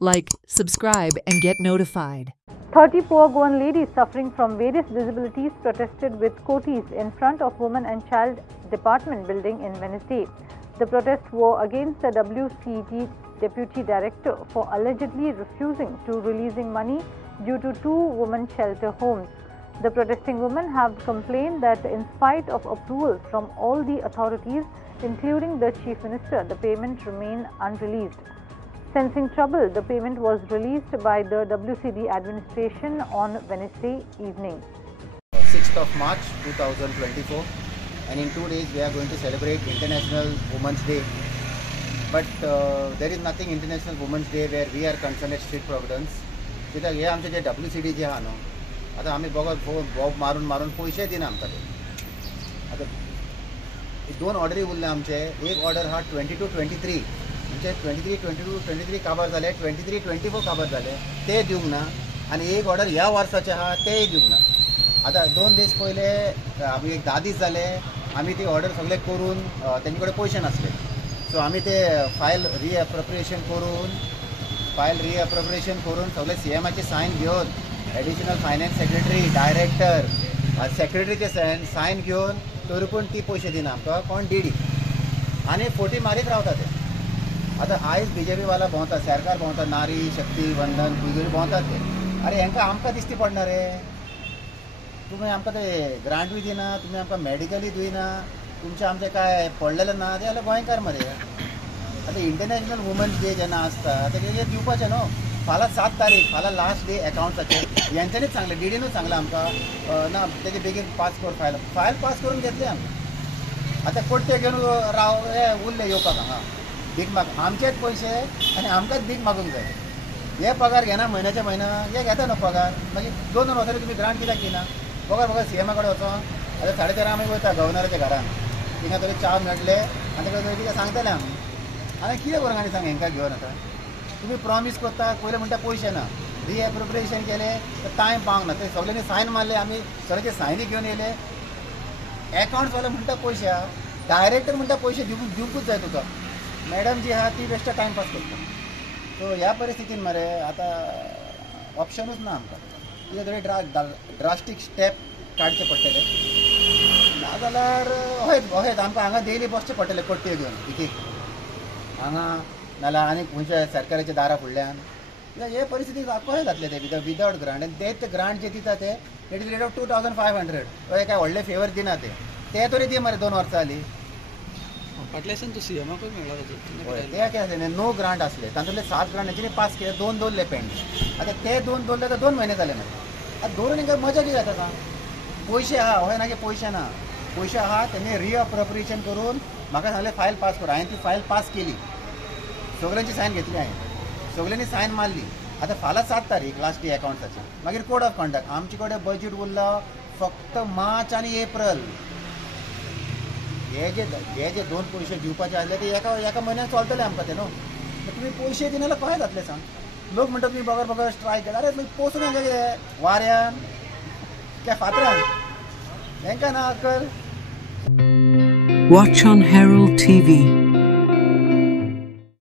Like, subscribe, and get notified. 30 poor Goan ladies suffering from various disabilities protested with coatis in front of Women and Child Department building in Wednesday. The protest was against the WCD Deputy Director for allegedly refusing to releasing money due to 2 women shelter homes. The protesting women have complained that in spite of approvals from all the authorities, including the Chief Minister, the payment remained unreleased. Sensing trouble, the payment was released by the WCD administration on Wednesday evening. 6th of March 2024, and in 2 days we are going to celebrate International Women's Day. But there is nothing International Women's Day where we are concerned at Street Providence. कित्याक हे आमचे जे WCD जे आहा न्हू, आतां आमी Bob मारून पयशे दिना आमकां ते. आतां 2 ऑर्डरी उरले आमचे. एक ऑर्डर हा 22-23 म्हणजे 23-22-23 काबार जाले, 23-24 काबार जाले, ते दिवंक ना. आनी एक ऑर्डर ह्या वर्साचे आहा तेय दिवंक ना. आतां 2 दीस पयले आमी एक 10 दीस जाले आमी ती ऑर्डर सगळे करून तेंचे कडेन पयशे नासले. सो आमी ते फायल रिएप्रोप्रिएशन करून सगळे CMची सायन घेवन एडिशनल फायनान्स सेक्रेटरी, डायरेक्टर, सेक्रेटरीचे सायन घेवन तरी पूण ती पयशे दिना आमकां कोण डीडी. आनी फोटी मारीत रावता ते. आतां आयज BJP वाला भोंवता, सरकार भोंवता, नारी शक्ती वंदन पुजून भोंवतात ते. अरे हांकां आमकां दिश्टी पडना रे. तुमी आमकां ते ग्रांटूय दिना, तुमी आमकां मेडिकलूय दिना, तुमचें आमचें काय पडलेलें ना ते जाल्यार गोंयकार मरे. आतां इंटरनॅशनल वुमन्स डे जेन्ना आसता तेजेर दिवपाचें न्हू. फाल्यां 7 तारीख, फाल्यां लास्ट डे अकावंट्साचे. हेंच्यांनीच सांगलें, डीडीनूच सांगलें आमकां ना तेजे बेगीन पास कर फायल पास करून घेतले आमी. आतां कोट्टे घेवन उरले येवपाक हांगा भीक माग. आमचेच पयशे आनी आमकांच भीक मागूंक जाय. हे पगार घेना म्हयन्याचे म्हयनो, हे घेता न्हू पगार. मागीर 2 वर्सांनी तुमी ग्रांट कित्याक दिना? पगार CM कडेन वचोन आतां 13:30 आमी वयता गव्हर्नराच्या घरान, थिंगा तरी च्या मेळटले आनी ताका कितें सांगतले आमी. आनी कितें करूंक आनी सांग हेंकां घेवन आतां. तुमी प्रॉमीस करता, पयले म्हणटा पयशे ना, रिएप्रोप्रिएशन केले तर टायम पावंक ना. ते सगळ्यांनी सायन मारले, आमी सगळ्याचे सायनी घेवन येयले. अकावंट्सवाले म्हणटा पयशे आहा, डायरेक्टर म्हणटा पयशे दिवंकूच जाय तुका. मॅडम जी आहा ती बेश्टे टायमपास करता. सो ह्या परिस्थितीन मरे आतां ऑप्शनूच ना आमकां. कितें तरी ड्रास्टीक स्टेप काडचे पडटले, नाजाल्यार अहेत आमकां हांगा डेली बसचें पडटलें कोट्ट्यो घेवन इथे हांगा, नाल्यार आनी खंयच्या सरकाराच्या दारा फुडल्यान. हे परिस्थिती कशें जातले ते विदावट ग्रांट. आनी तेच ग्रांट जे दिता ते इट इज रेट ऑफ 2500. काय व्हडले फेवर दिना ते तरी दी मरे. 2 वर्सां जालीं फाटल्याच्यान तूं CMकूच मेळ्ळा ते कितें आसलें नो ग्रांट आसले, तातूंतले 7 ग्रांट हेंच्यांनी पास केले, 2 दवरले पेंड. आतां ते 2 दवरले तर 2 म्हयने जाले मागीर. आतां दवरून हेंकां मजा कितें जाता सांग? पयशे आहा, अशें ना की पयशे ना. पयशे आहा तेणी रिअप्रोप्रिएशन करून म्हाका सांगलें फायल पास कर. हांवें ती फायल पास केली, सगळ्यांची सायन घेतली, हांवें सगळ्यांनी सायन मारली. आतां फाल्यां 7 तारीख लास्ट डे अकावंट्साची. मागीर कोड ऑफ कंडक्ट. आमचे कडेन बजेट उरला फक्त मार्च आनी एप्रील. हे जे 2 पयशे दिवपाचे आसले ते एका म्हयन्याक चलतले आमकां ते न्हू. तुमी पयशे दिना जाल्यार कशें जातलें सांग? लोक म्हणटा तुमी बगर स्ट्रायक केला. अरे पोसून कितें वाऱ्यान क्या फातरान? हेंकां ना अक्कल. Watch on Herald TV.